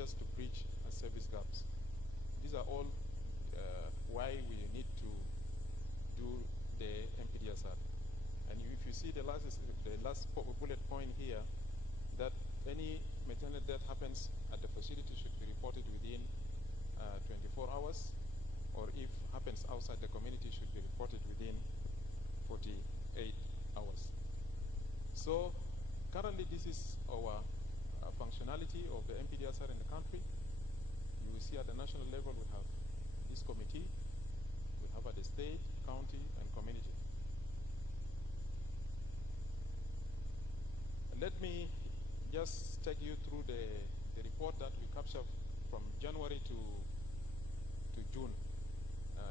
just to bridge service gaps. These are all why we need to do the MPDSR. And if you see the last bullet point here, that any maternal death happens at the facility should be reported within 24 hours, or if happens outside the community should be reported within 48 hours. So currently this is our functionality of the MPDSR in the country. You will see at the national level we have this committee, we have at the state, county, and community. And let me just take you through the report that we captured from January to June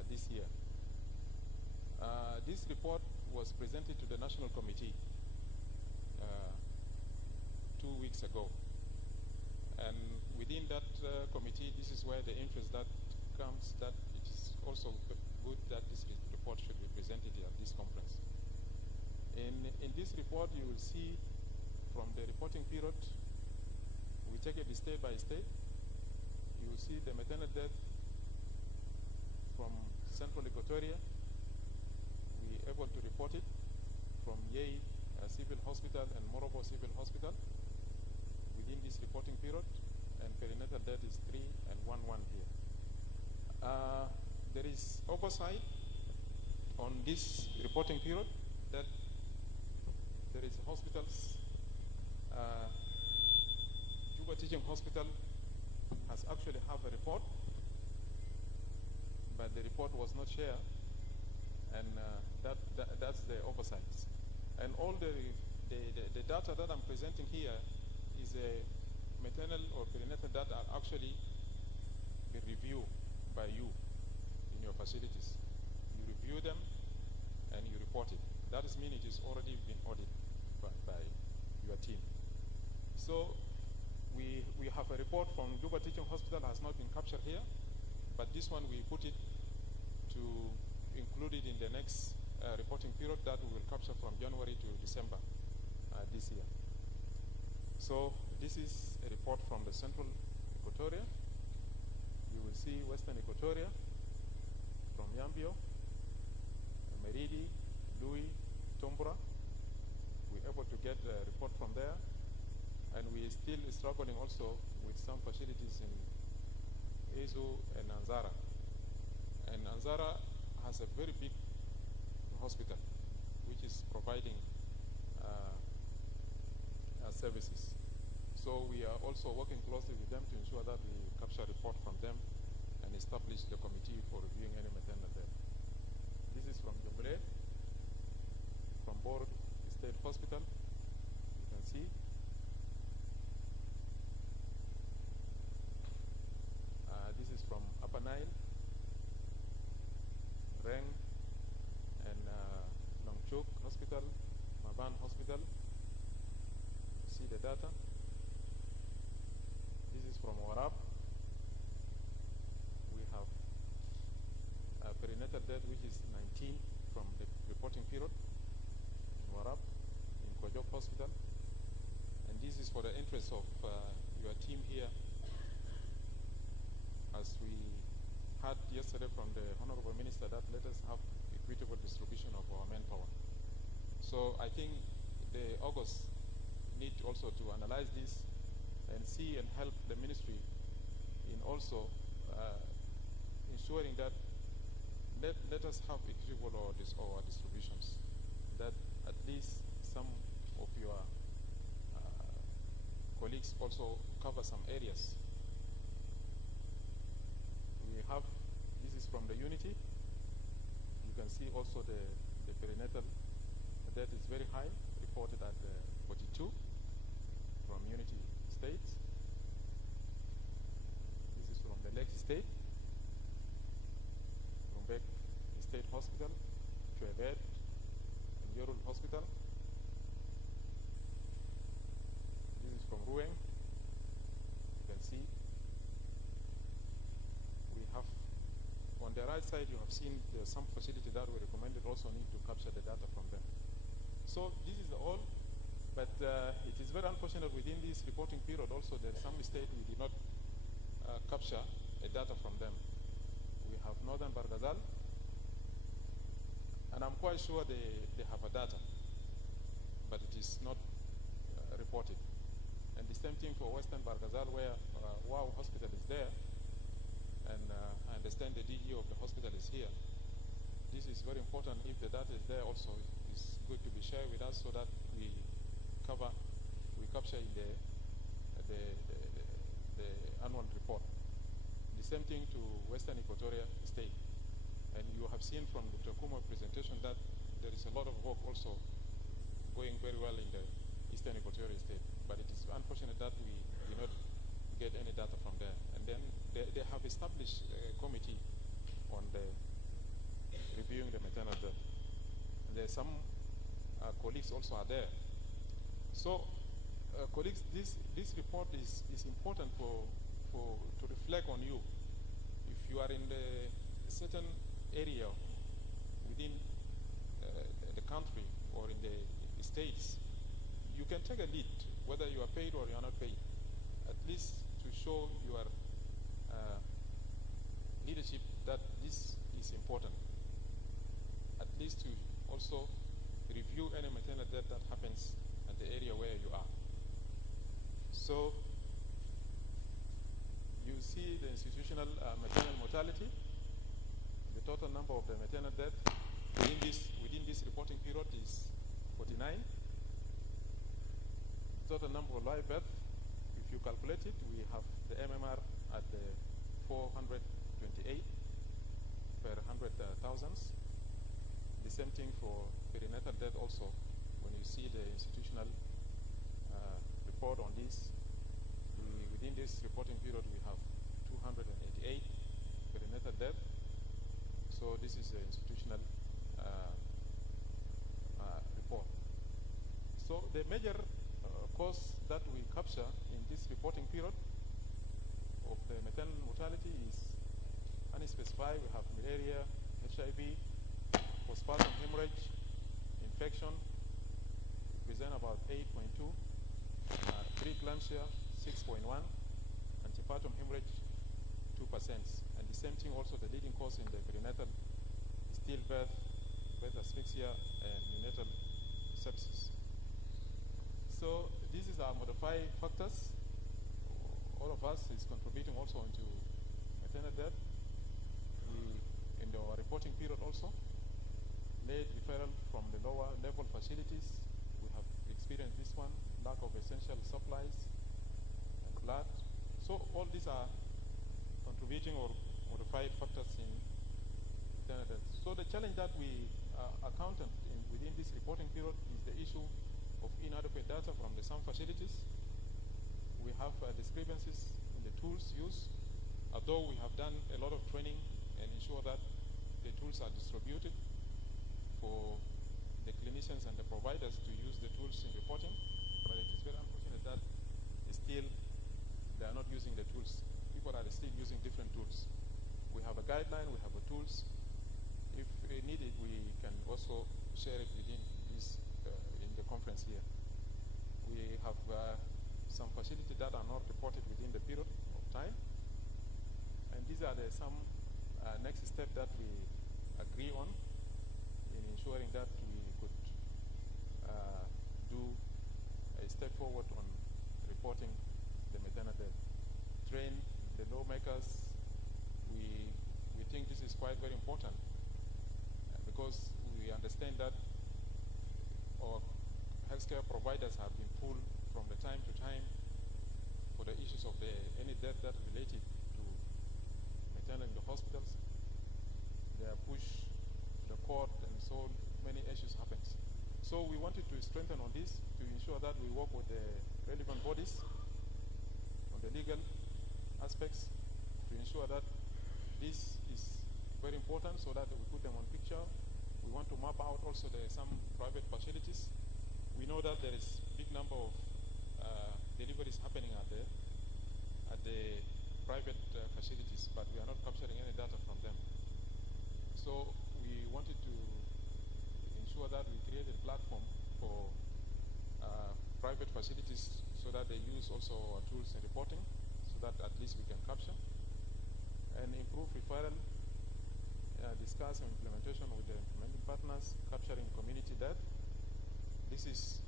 this year. This report was presented to the National Committee 2 weeks ago. And within that committee, this is where the interest that comes, that it is also good that this report should be presented at this conference. In this report, you will see from the reporting period, we take it state by state. You will see the maternal death from Central Equatoria. We are able to report it from Yei Civil Hospital and Morobo Civil Hospital within this reporting period, and perinatal death is 3 and 1 here. There is oversight on this reporting period that there is hospitals. Juba Teaching Hospital has actually have a report, but the report was not shared, and that's the oversight. And all the data that I'm presenting here is a maternal or perinatal data are actually been reviewed by you in your facilities. You review them and you report it. That is mean it is already been audited by your team. So we have a report from Juba Teaching Hospital, has not been captured here, but this one we put it to include it in the next reporting period that we will capture from January to December this year. So this is a report from the Central Equatoria. You will see Western Equatoria from Yambio, Meridi, Lui, Tombora. We're able to get a report from there. And we're still struggling also with some facilities in Ezo and Anzara. And Anzara has a very big hospital which is providing services. So we are also working closely with them to ensure that we capture a report from them and establish the committee for reviewing any maternal death. This is from Jobele, from Bor State Hospital. You can see. This is from Upper Nile, Reng, and Nongchuk Hospital, Maban Hospital. See the data. This is from Warab. We have a perinatal death which is 19 from the reporting period in Warab, in Kwajok Hospital. And this is for the interest of your team here, as we had yesterday from the Honorable Minister that let us have equitable distribution of our manpower. So I think the AGOSS need also to analyze this and see and help the ministry in also ensuring that let us have equitable or distributions, that at least some of your colleagues also cover some areas. We have, this is from the Unity. You can see also the perinatal death is very high, reported at 42 from Unity State. This is from the Lake State, Rumbek State Hospital, Chuebet, and Yorul Hospital. This is from Rueng. You can see we have on the right side, you have seen there's some facility that we recommended also need to capture the data from them. So this is all. But it is very unfortunate within this reporting period also there's some mistake we did not capture data from them. We have Northern Barghazal, and I'm quite sure they have a data, but it is not reported. And the same thing for Western Barghazal, where Wow Hospital is there, and I understand the DG of the hospital is here. This is very important. If the data is there also, it's good to be shared with us so that we capture in the annual report. The same thing to Western Equatoria State. And you have seen from Dr. Kuma's presentation that there is a lot of work also going very well in the Eastern Equatoria State. But it is unfortunate that we do not get any data from there. And then they have established a committee on the reviewing the maternal death. And there are some colleagues also are there. So, colleagues, this report is important to reflect on you. If you are in a certain area within the country or in the states, you can take a lead, whether you are paid or you are not paid, at least to show your leadership that this is important. At least to also review any maternal death that happens at the area where you are. So you see the institutional maternal mortality, the total number of the maternal death within this reporting period is 49. Total number of live birth, if you calculate it, we have the MMR at the 428 per 100,000. The same thing for perinatal death also. When you see the institutional report on this, within this reporting period we have 288 perinatal death. So this is the institutional report. So the major cause that we capture in this reporting period of the maternal mortality is unspecified. We have malaria, HIV, postpartum hemorrhage, infection, present about 8.2, preeclampsia 6.1, antepartum hemorrhage 2%. And the same thing also, the leading cause in the perinatal stillbirth, birth asphyxia, and neonatal sepsis. So this is our modified factors. All of us is contributing also into maternal death. In our reporting period also, late referral from the lower level facilities. We have experienced this one, lack of essential supplies and blood. So all these are contributing or modified factors in maternal death. So the challenge that we accounted within this reporting period is the issue of inadequate data from some facilities. We have discrepancies in the tools used, although we have done a lot of training and ensure that the tools are distributed for the clinicians and the providers to use the tools in reporting, but it is very unfortunate that still they are not using the tools. People are still using different tools. We have a guideline, we have a tools. If needed, we can also share it within this, in the conference here. We have some facilities that are not reported within the period of time, and these are some next step that we agree on in ensuring that we could do a step forward on reporting the maternal death. Train the lawmakers. We think this is quite very important because we understand that our healthcare providers have been pulled from the time to time for the issues of any death that related to maternal in the hospitals. They are pushed the court, and so many issues happens. So we wanted to strengthen on this to ensure that we work with the relevant bodies on the legal aspects to ensure that this is very important so that we put them on picture. We want to map out also some private facilities. We know that there is big number of deliveries happening at the private facilities, but we are not capturing any data from them. So we wanted to ensure that we created a platform for private facilities so that they use also our tools in reporting so that at least we can capture. and improve referral, discuss implementation with the implementing partners, capturing community data. This is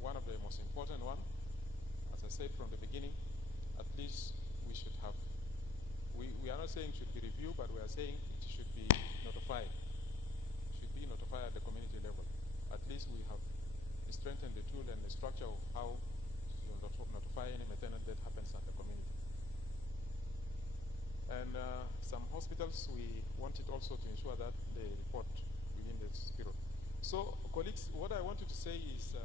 one of the most important one. As I said from the beginning, at least we should have, we are not saying it should be reviewed, but we are saying it should be notified. It should be notified at the community level. At least we have strengthened the tool and the structure of how to notify any maternal death happens at the community. And some hospitals, we wanted also to ensure that they report within this period. So, colleagues, what I wanted to say is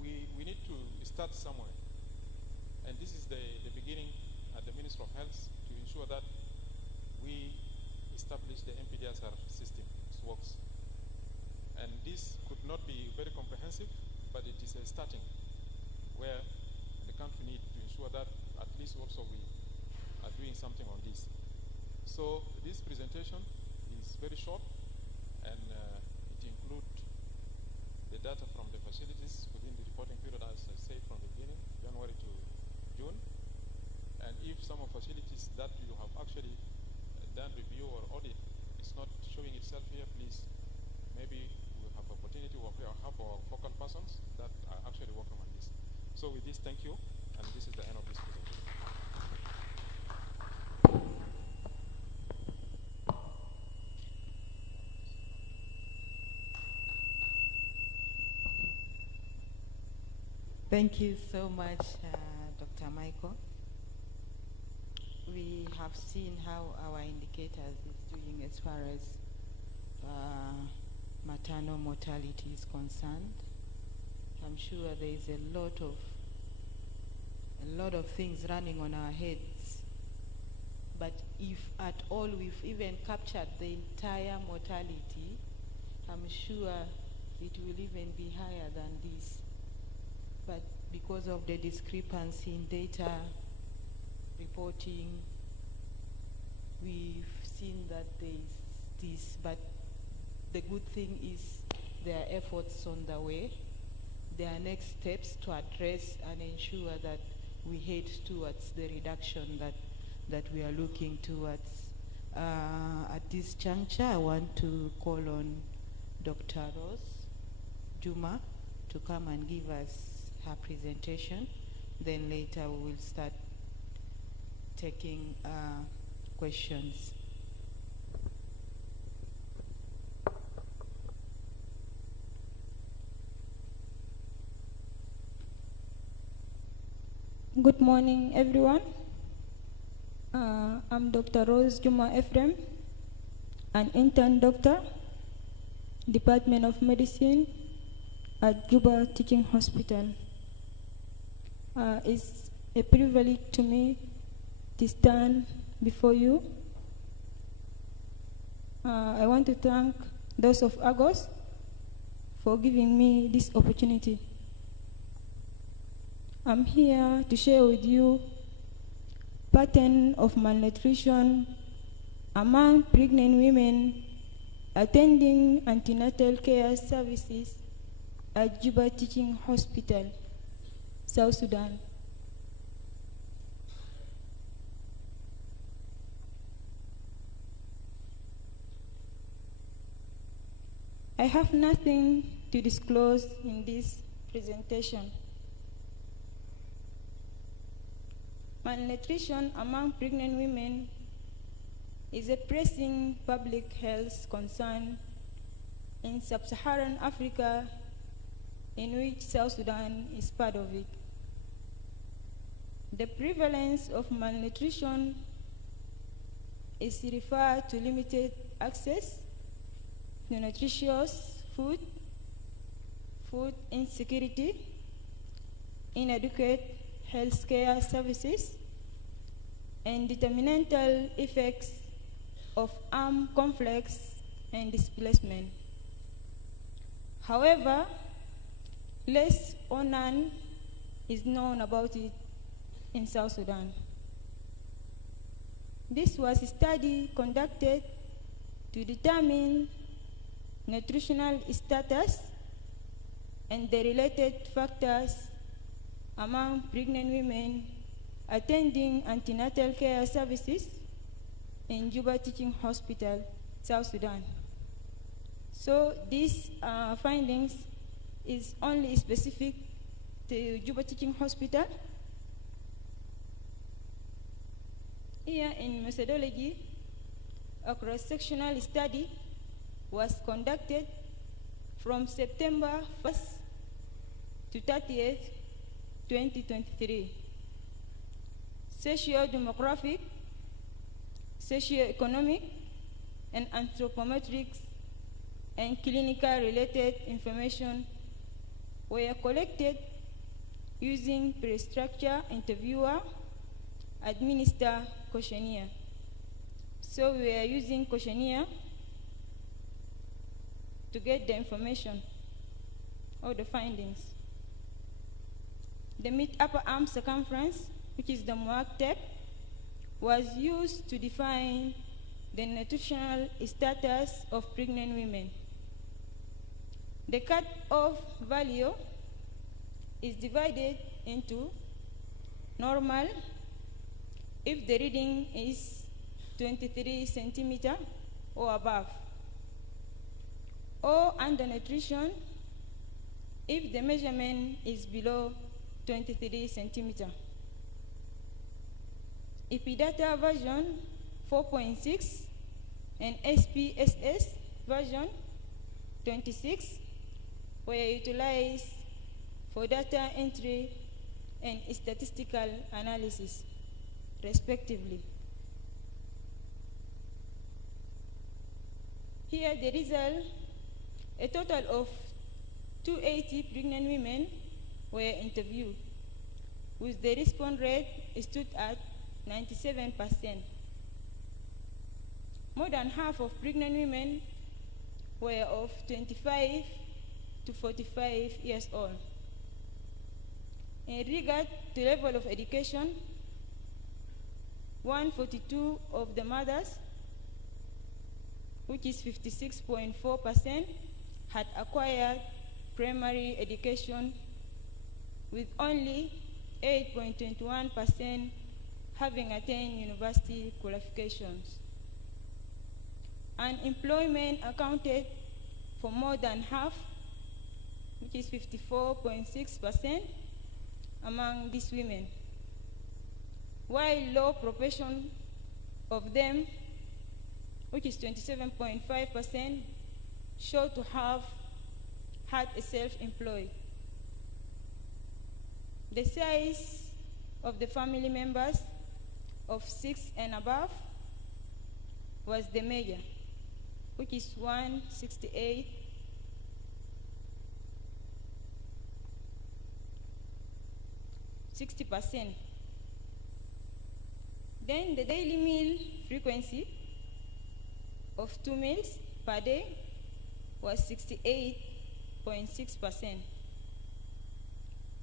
we need to start somewhere. And this is the beginning at the Ministry of Health to ensure that we establish the MPDSR system, it works. And this could not be very comprehensive, but it is a starting where the country needs to ensure that at least also we are doing something on this. So this presentation is very short, and it includes the data from the facilities within the reporting period, as I said from the beginning, January to June. And if some of facilities that you have actually done review or audit is not showing itself here, please, maybe we'll have opportunity to have our focal persons that are actually working on this. So with this, thank you, and this is the end of this presentation. Thank you so much, Dr. Michael. We have seen how our indicators is doing as far as maternal mortality is concerned. I'm sure there is a lot of things running on our heads. But if at all we've even captured the entire mortality, I'm sure it will even be higher than this. But because of the discrepancy in data reporting, we've seen that there is this, but the good thing is there are efforts on the way. There are next steps to address and ensure that we head towards the reduction that we are looking towards. At this juncture, I want to call on Dr. Rose Juma to come and give us her presentation. Then later we will start taking questions. Good morning, everyone. I'm Dr. Rose Juma Ephraim, an intern doctor, Department of Medicine at Juba Teaching Hospital. It's a privilege to me to stand before you. I want to thank those of AGOSS for giving me this opportunity. I'm here to share with you pattern of malnutrition among pregnant women attending antenatal care services at Juba Teaching Hospital, South Sudan. I have nothing to disclose in this presentation. Malnutrition among pregnant women is a pressing public health concern in sub-Saharan Africa, in which South Sudan is part of it. The prevalence of malnutrition is referred to limited access to nutritious food, food insecurity, inadequate healthcare services, and detrimental effects of armed conflicts and displacement. However, less or none is known about it in South Sudan. This was a study conducted to determine nutritional status and the related factors among pregnant women attending antenatal care services in Juba Teaching Hospital, South Sudan. So these findings is only specific to Juba Teaching Hospital. Here in methodology, a cross-sectional study was conducted from September 1st to 30th, 2023. Socio-demographic, socio-economic, and anthropometrics and clinical related information were collected using pre-structure interviewer administer questionnaire. So we are using questionnaire to get the information or the findings. The mid-upper arm circumference, which is the MOAC tape, was used to define the nutritional status of pregnant women. The cut-off value is divided into normal if the reading is 23 centimeter or above, or undernutrition if the measurement is below 23 centimeter. Epidata version 4.6 and SPSS version 26 were utilized for data entry and statistical analysis, respectively. Here the result, a total of 280 pregnant women were interviewed, with the response rate stood at 97%. More than half of pregnant women were of 25 to 45 years old. In regard to level of education, 142 of the mothers, which is 56.4%, had acquired primary education, with only 8.21% having attained university qualifications. Unemployment accounted for more than half, which is 54.6% among these women, while low proportion of them, which is 27.5%, show to have had a self-employed. The size of the family members of 6 and above was the measure, which is 168, 60%. Then the daily meal frequency of 2 meals per day was 68.6%.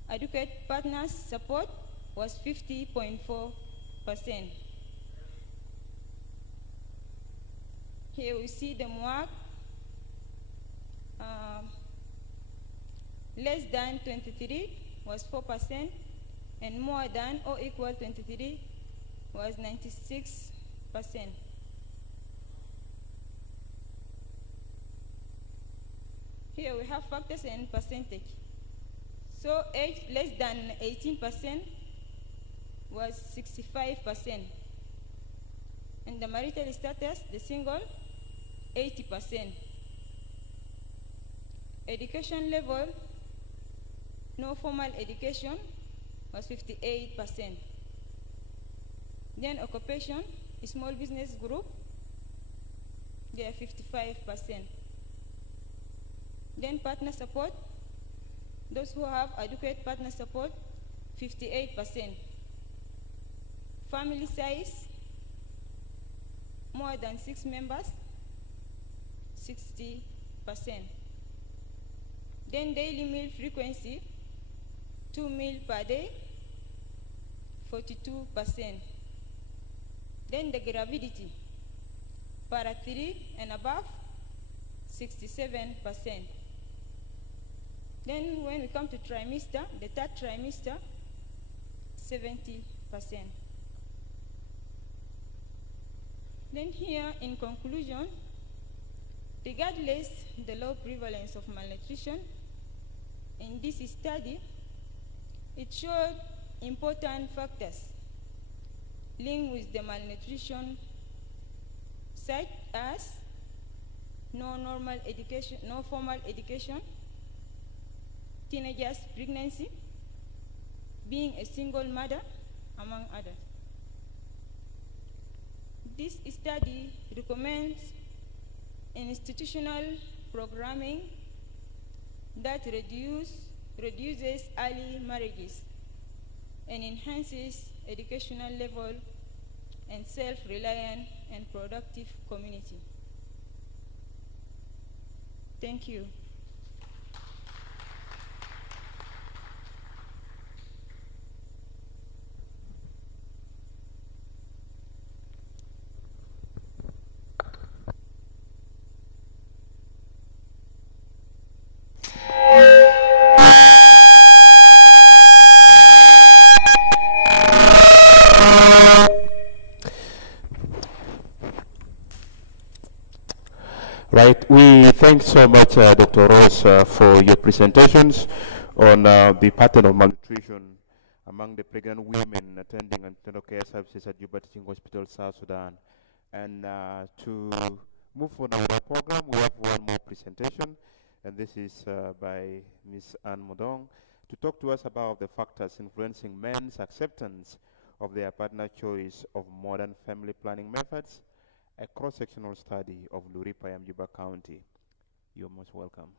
Adequate partners support was 50.4%. Here we see the MOAC, less than 23 was 4%, and more than or equal 23 was 96%. Here we have factors and percentage. So age less than 18% was 65%. And the marital status, the single, 80%. Education level, no formal education, was 58%. Then occupation, small business group, they are 55%. Then partner support, those who have adequate partner support, 58%. Family size, more than 6 members, 60%. Then daily meal frequency, 2 meals per day, 42%. Then the gravidity, para 3 and above, 67%. Then when we come to trimester, the third trimester, 70%. Then here, in conclusion, regardless the low prevalence of malnutrition, in this study, it showed important factors linked with the malnutrition, such as no formal education, teenagers' pregnancy, being a single mother, among others. This study recommends institutional programming that reduces early marriages and enhances educational level and self-reliant and productive community. Thank you. Right, we thank so much, Dr. Ross, for your presentations on the pattern of malnutrition among the pregnant women attending antenatal care services at Juba Teaching Hospital, South Sudan. And to move on our program, we have one more presentation, and this is by Ms. Anne Modong to talk to us about the factors influencing men's acceptance of their partner choice of modern family planning methods, a cross-sectional study of Luripayam, Juba County. You're most welcome.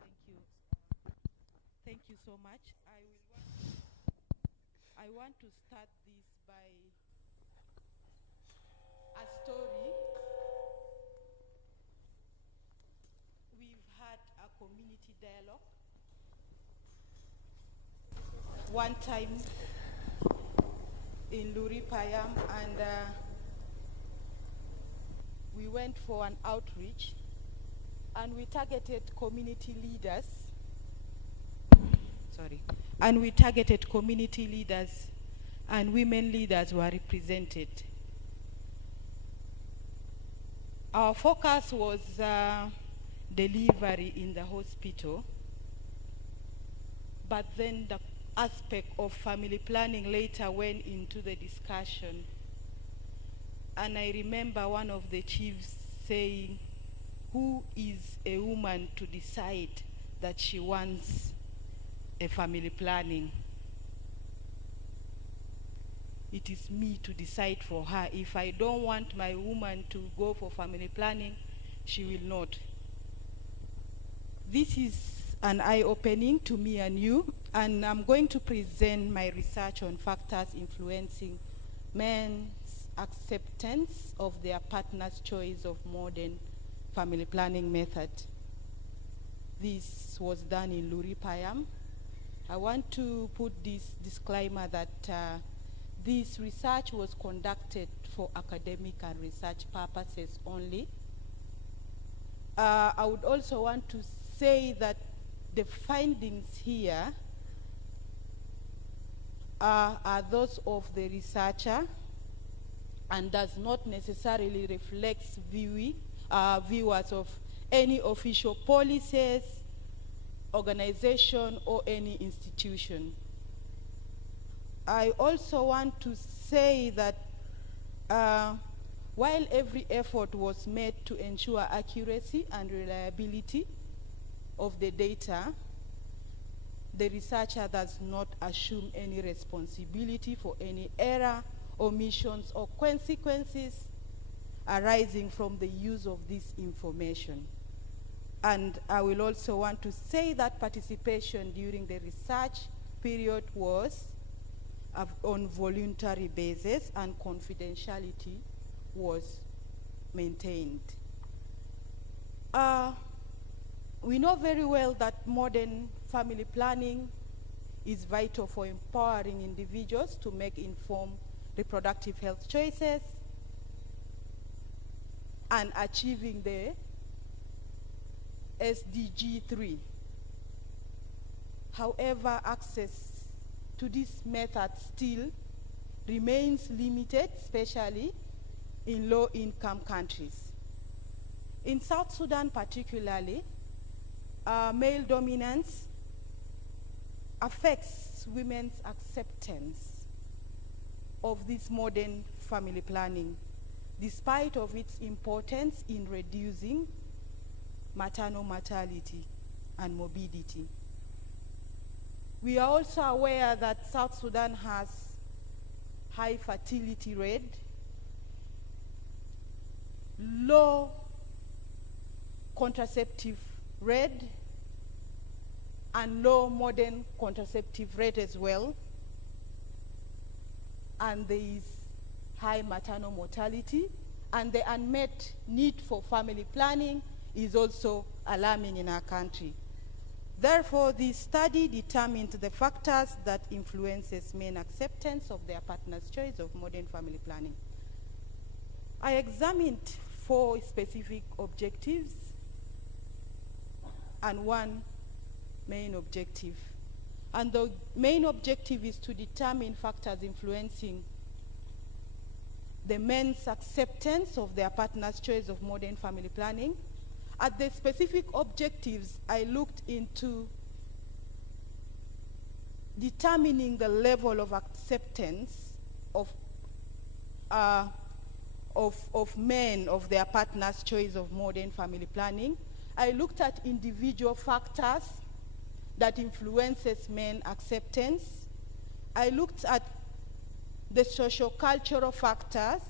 Thank you. Thank you so much. I want to start this by a story. We've had a community dialogue one time in Luripayam, and we went for an outreach, and we targeted community leaders. And women leaders were represented. Our focus was delivery in the hospital, but then the aspect of family planning later went into the discussion. And I remember one of the chiefs saying, who is a woman to decide that she wants a family planning? It is me to decide for her. If I don't want my woman to go for family planning, she will not. This is an eye-opening to me and you, and I'm going to present my research on factors influencing men's acceptance of their partner's choice of modern family planning method. This was done in Luripayam. I want to put this disclaimer that this research was conducted for academic and research purposes only. I would also want to say that the findings here are those of the researcher and does not necessarily reflect viewers of any official policies, organization, or any institution. I also want to say that while every effort was made to ensure accuracy and reliability of the data, the researcher does not assume any responsibility for any error, omissions, or consequences arising from the use of this information. And I will also want to say that participation during the research period was on voluntary basis and confidentiality was maintained. We know very well that modern family planning is vital for empowering individuals to make informed reproductive health choices and achieving the SDG 3. However, access to this method still remains limited, especially in low-income countries. In South Sudan particularly, male dominance affects women's acceptance of this modern family planning, despite of its importance in reducing maternal mortality and morbidity. We are also aware that South Sudan has high fertility rate, low contraceptive rate, and low modern contraceptive rate as well. And there is high maternal mortality, and the unmet need for family planning is also alarming in our country. Therefore, this study determined the factors that influences men acceptance of their partner's choice of modern family planning. I examined 4 specific objectives and 1 main objective. And the main objective is to determine factors influencing the men's acceptance of their partner's choice of modern family planning. At the specific objectives, I looked into determining the level of acceptance of men of their partner's choice of modern family planning. I looked at individual factors that influences men acceptance. I looked at the socio-cultural factors,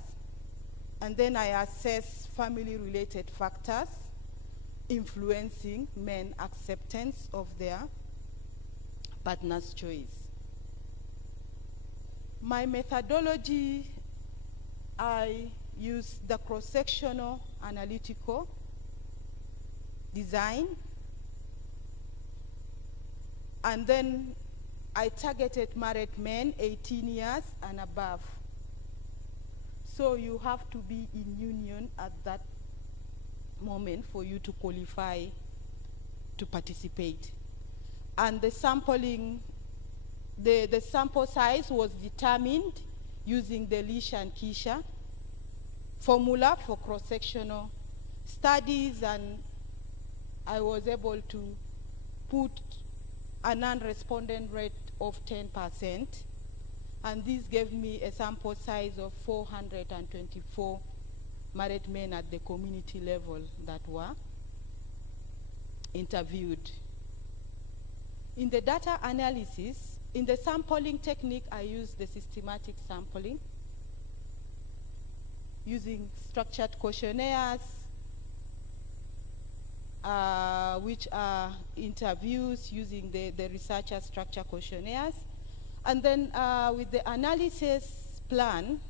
and then I assessed family-related factors influencing men acceptance of their partner's choice. My methodology, I use the cross-sectional analytical design, and then I targeted married men 18 years and above. So you have to be in union at that moment for you to qualify to participate. And the sampling, the sample size was determined using the Leash and Kisha formula for cross-sectional studies, and I was able to put a non-respondent rate of 10%, and this gave me a sample size of 424 married men at the community level that were interviewed. In the data analysis, in the sampling technique, I used the systematic sampling using structured questionnaires, which are interviews using the researcher structure questionnaires. And then with the analysis plan,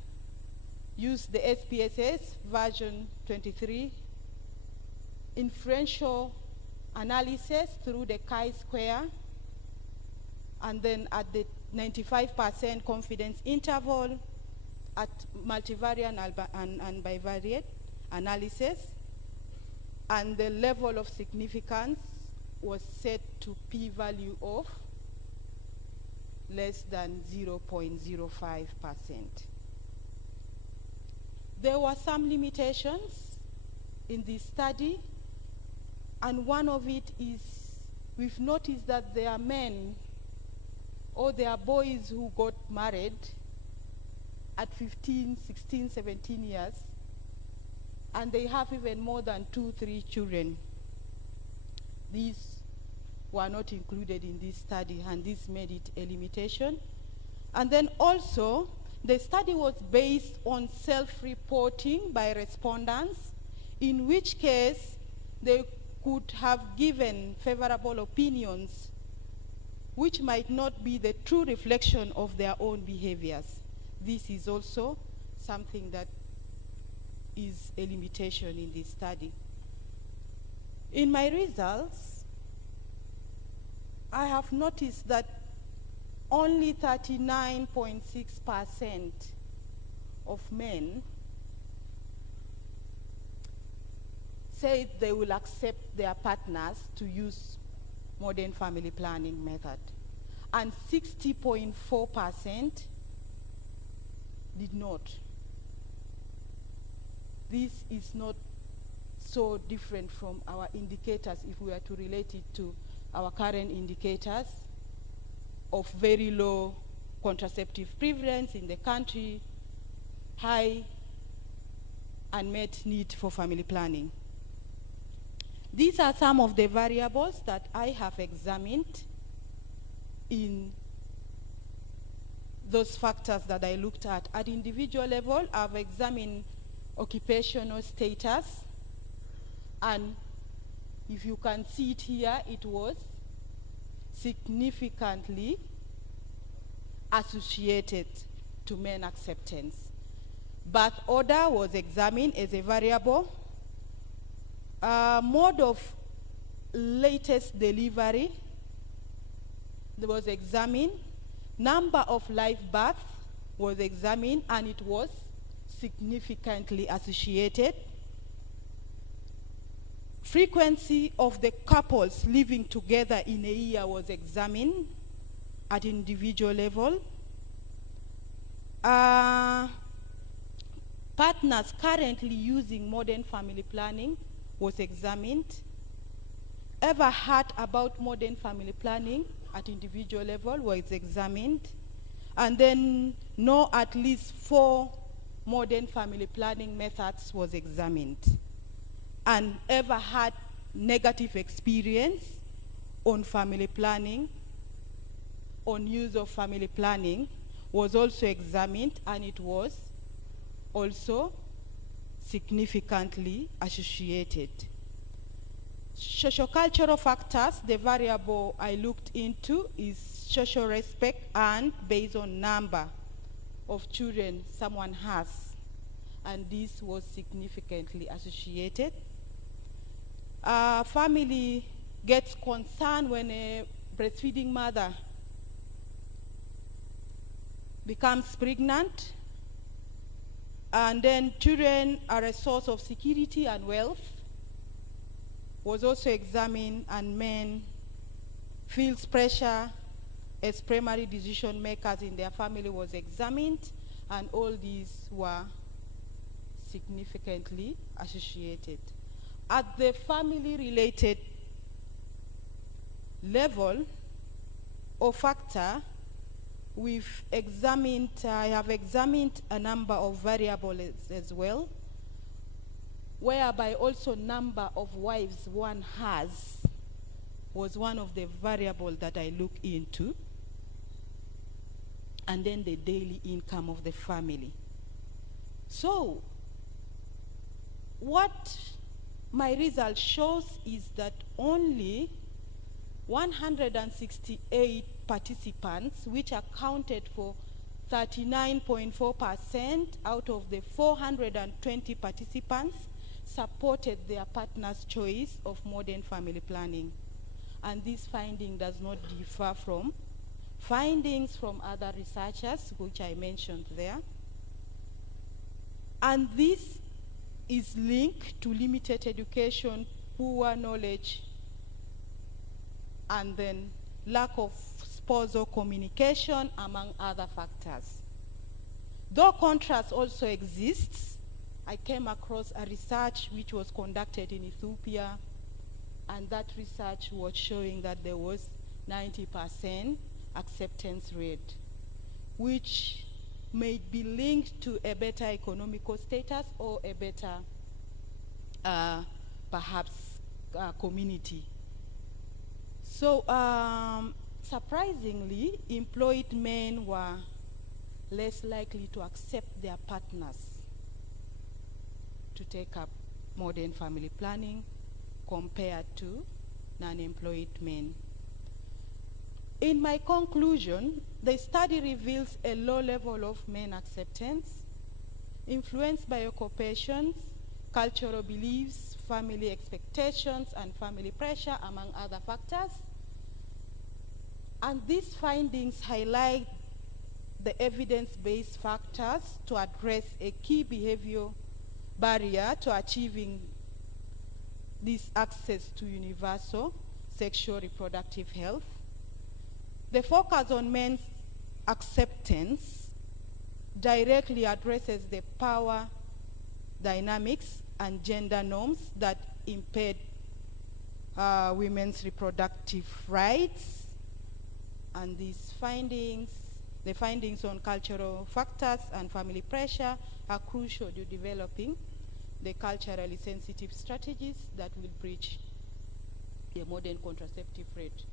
use the SPSS version 23, inferential analysis through the chi-square, and then at the 95% confidence interval at multivariate and bivariate analysis, and the level of significance was set to p-value of less than 0.05%. There were some limitations in this study, and one of it is we've noticed that there are men or there are boys who got married at 15, 16, 17 years, and they have even more than 2, 3 children. These were not included in this study, and this made it a limitation. And then also, the study was based on self-reporting by respondents, in which case they could have given favorable opinions which might not be the true reflection of their own behaviors. This is also something that is a limitation in this study. In my results, I have noticed that only 39.6% of men said they will accept their partners to use modern family planning method. And 60.4% did not. This is not so different from our indicators if we are to relate it to our current indicators of very low contraceptive prevalence in the country, high unmet need for family planning. These are some of the variables that I have examined in those factors that I looked at. At individual level, I've examined occupational status, and if you can see it here, it was significantly associated to men acceptance. Birth order was examined as a variable. Mode of latest delivery was examined. Number of live births was examined, and it was significantly associated. Frequency of the couples living together in a year was examined at individual level. Partners currently using modern family planning was examined. Ever heard about modern family planning at individual level was examined. And then know at least 4 modern family planning methods was examined. And ever had negative experience on family planning, on use of family planning, was also examined, and it was also significantly associated. Sociocultural factors, the variable I looked into is social respect and based on number of children someone has, and this was significantly associated. Family gets concerned when a breastfeeding mother becomes pregnant, and then children are a source of security and wealth was also examined, and men feels pressure as primary decision makers in their family was examined, and all these were significantly associated. At the family-related level or factor, we've examined, I have examined a number of variables as well, whereby also number of wives one has was one of the variables that I look into, and then the daily income of the family. So, what my result shows is that only 168 participants, which accounted for 39.4% out of the 420 participants, supported their partner's choice of modern family planning. And this finding does not differ from findings from other researchers, which I mentioned there. And this is linked to limited education, poor knowledge, and then lack of spousal communication, among other factors. Though contrast also exists, I came across a research which was conducted in Ethiopia, and that research was showing that there was 90% acceptance rate, which may be linked to a better economical status or a better, perhaps, community. So, surprisingly, employed men were less likely to accept their partners to take up modern family planning compared to non-employed men. In my conclusion, the study reveals a low level of men acceptance, influenced by occupations, cultural beliefs, family expectations, and family pressure, among other factors. And these findings highlight the evidence-based factors to address a key behavioral barrier to achieving this access to universal sexual reproductive health. The focus on men's acceptance directly addresses the power dynamics and gender norms that impede women's reproductive rights. And these findings, the findings on cultural factors and family pressure are crucial to developing the culturally sensitive strategies that will bridge the modern contraceptive rate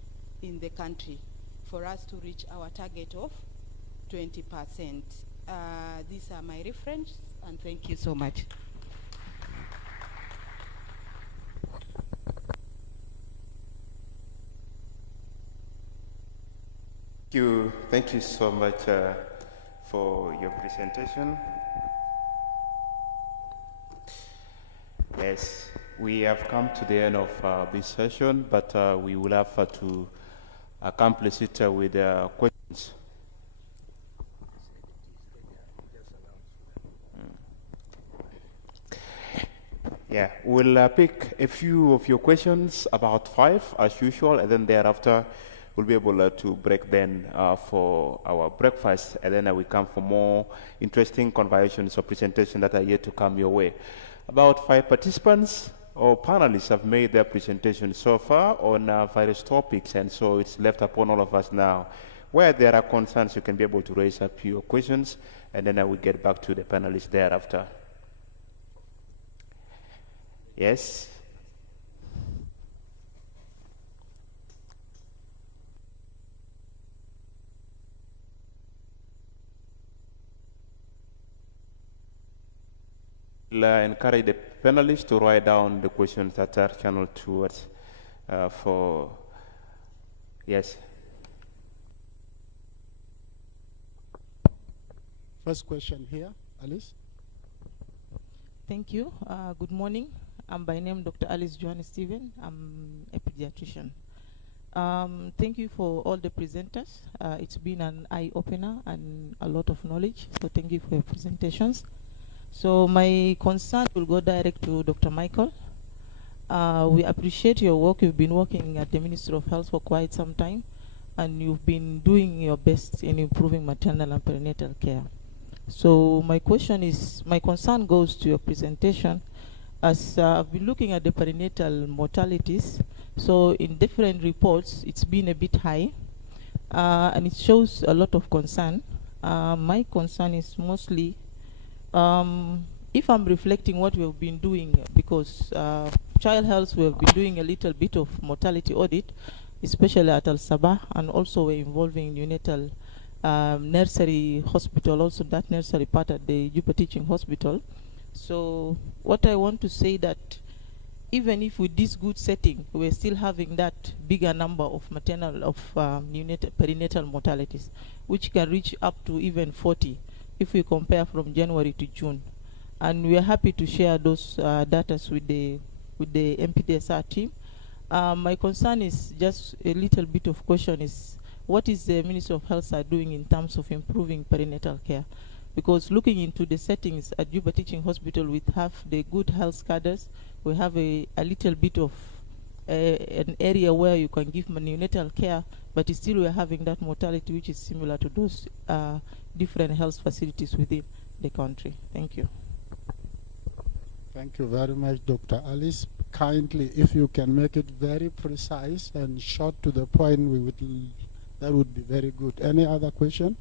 in the country for us to reach our target of 20%. These are my references, and thank you so much. Thank you so much for your presentation. Yes, we have come to the end of this session, but we will have to accomplish it with questions. Yeah, we'll pick a few of your questions, about 5 as usual, and then thereafter we'll be able to break then for our breakfast, and then we come for more interesting conversations or presentations that are yet to come your way. About 5 participants or panelists have made their presentation so far on various topics, and so it's left upon all of us now. Where there are concerns, you can be able to raise up your questions, and then I will get back to the panelists thereafter. Yes? Encourage the panelists to write down the questions that are channeled towards for, yes. First question here, Alice. Thank you. Good morning. I'm by name Dr. Alice Joanne Steven. I'm a pediatrician. Thank you for all the presenters. It's been an eye-opener and a lot of knowledge, so thank you for your presentations. So my concern will go direct to Dr. Michael. We appreciate your work. You've been working at the Ministry of Health for quite some time, and you've been doing your best in improving maternal and perinatal care. So my concern goes to your presentation. As I've been looking at the perinatal mortalities, so in different reports, it's been a bit high, and it shows a lot of concern. My concern is mostly if I'm reflecting what we've been doing, because child health, we've been doing a little bit of mortality audit, especially at Al Sabah, and also we're involving neonatal nursery hospital, also that nursery part at the Juba Teaching Hospital. So what I want to say that even if with this good setting, we're still having that bigger number of maternal, neonatal, perinatal mortalities, which can reach up to even 40 if we compare from January to June. And we are happy to share those data with the MPDSR team. My concern is just a little bit of question is, what is the Ministry of Health are doing in terms of improving perinatal care? Because looking into the settings at Juba Teaching Hospital, we have the good health cadres. We have a little bit of an area where you can give neonatal care, but still we're having that mortality which is similar to those different health facilities within the country. Thank you. Thank you very much, Dr. Alice. Kindly, if you can make it very precise and short to the point, that would be very good. Any other question?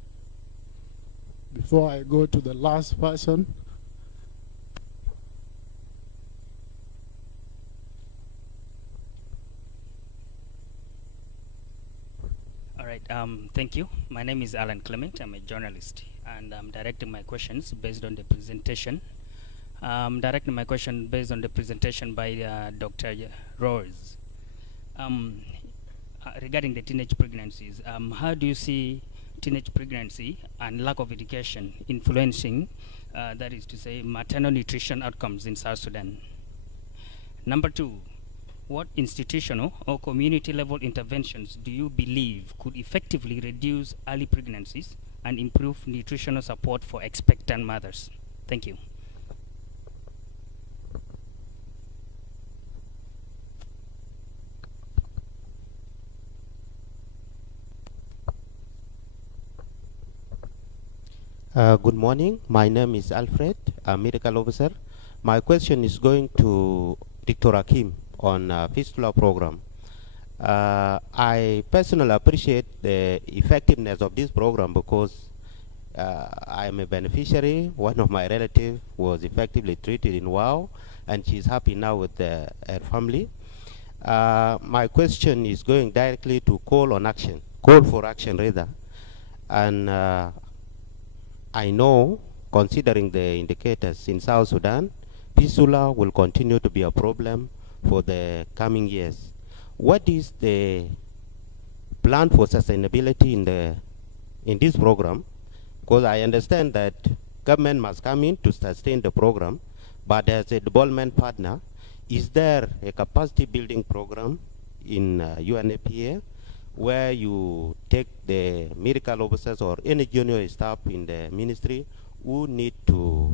Before I go to the last person. All right, thank you. My name is Alan Clement. I'm a journalist, and I'm directing my questions based on the presentation. Directing my question based on the presentation by Dr. Rose. Regarding the teenage pregnancies, how do you see teenage pregnancy and lack of education influencing, that is to say, maternal nutrition outcomes in South Sudan? Number 2, what institutional or community level interventions do you believe could effectively reduce early pregnancies and improve nutritional support for expectant mothers? Thank you. Good morning. My name is Alfred, a medical officer. My question is going to Dr. Hakim on fistula program. I personally appreciate the effectiveness of this program because I am a beneficiary. One of my relatives was effectively treated in WOW, and she's happy now with her family. My question is going directly to call for action rather. And I know, considering the indicators in South Sudan, fistula will continue to be a problem for the coming years. What is the plan for sustainability in this program? Because I understand that government must come in to sustain the program, but as a development partner, is there a capacity building program in UNFPA where you take the medical officers or any junior staff in the ministry who need to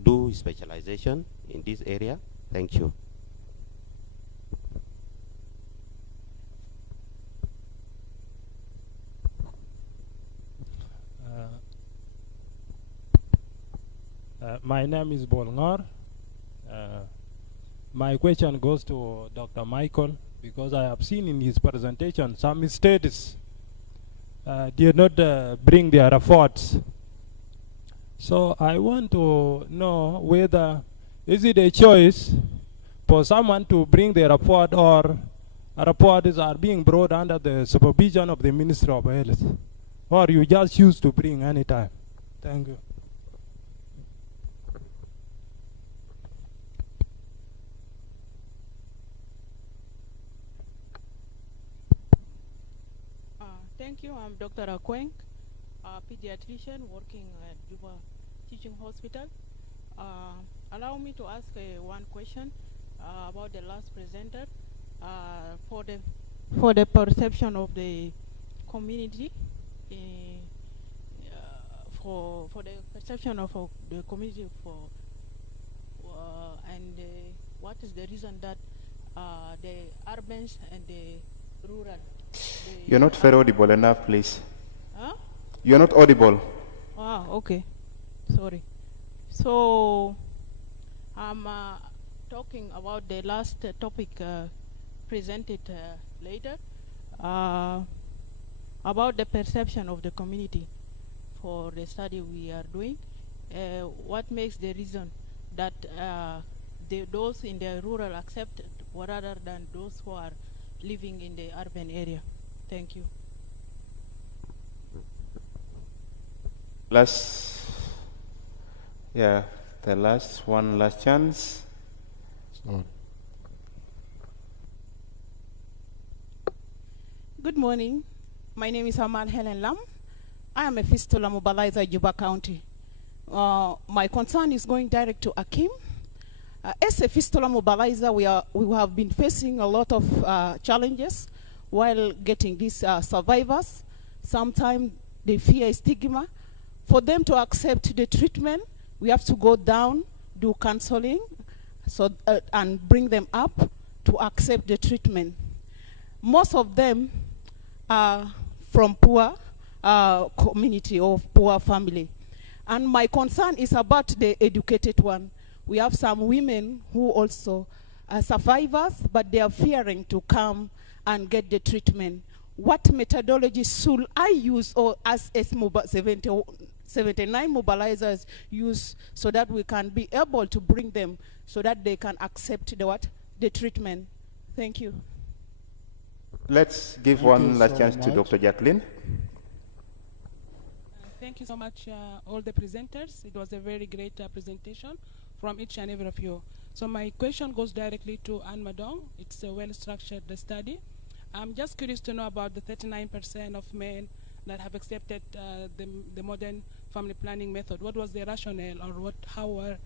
do specialization in this area? Thank you. My name is Bolngar. My question goes to Dr. Michael, because I have seen in his presentation some states did not bring their efforts. So I want to know whether is it a choice for someone to bring their report, or reports are being brought under the supervision of the Ministry of Health, or you just choose to bring anytime? Thank you. Thank you. I'm Dr. Akweng, a pediatrician working at Juba Teaching Hospital. Allow me to ask one question about the last presenter for the perception of the community, for the perception of the community and what is the reason that the urbans and the rural. You're not very audible enough, please. Huh? You're not audible. Ah, okay. Sorry. So, I'm talking about the last topic presented later, about the perception of the community for the study we are doing. What makes the reason that those in the rural accept rather than those who are living in the urban area? Thank you. The last chance. Good morning. My name is Ahmad Helen Lam. I am a fistula mobilizer in Juba County. My concern is going direct to Akim. As a fistula mobilizer, we have been facing a lot of challenges while getting these survivors. Sometimes they fear stigma. For them to accept the treatment, we have to go down, do counseling, and bring them up to accept the treatment. Most of them are from poor community or poor family. And my concern is about the educated one. We have some women who also are survivors, but they are fearing to come and get the treatment. What methodology should I use, or as 79 mobilizers use, so that we can be able to bring them so that they can accept the treatment? Thank you. Let's give one last chance to Dr. Jacqueline. Thank you so much, all the presenters. It was a very great presentation from each and every of you. So my question goes directly to Anne Madong. It's a well-structured study. I'm just curious to know about the 39% of men that have accepted the modern family planning method. What was their rationale, or how were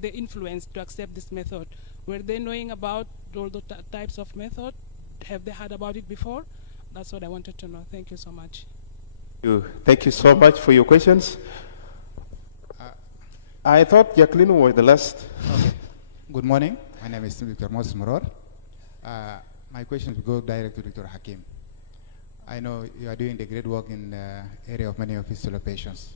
they influenced to accept this method? Were they knowing about all the types of method? Have they heard about it before? That's what I wanted to know. Thank you so much. Thank you so much for your questions. I thought Jacqueline was the last. Okay. Good morning. My name is Dr. Moses Moror. My question will go direct to Dr. Hakim. I know you are doing the great work in the area of many of fistula patients.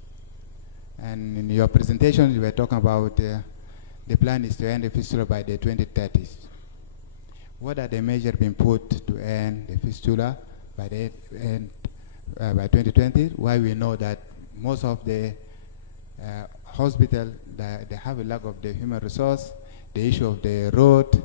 And in your presentation, you were talking about the plan is to end the fistula by the 2030s. What are the measures being put to end the fistula by the end by 2020? Why we know that most of the hospital they have a lack of the human resource, the issue of the road,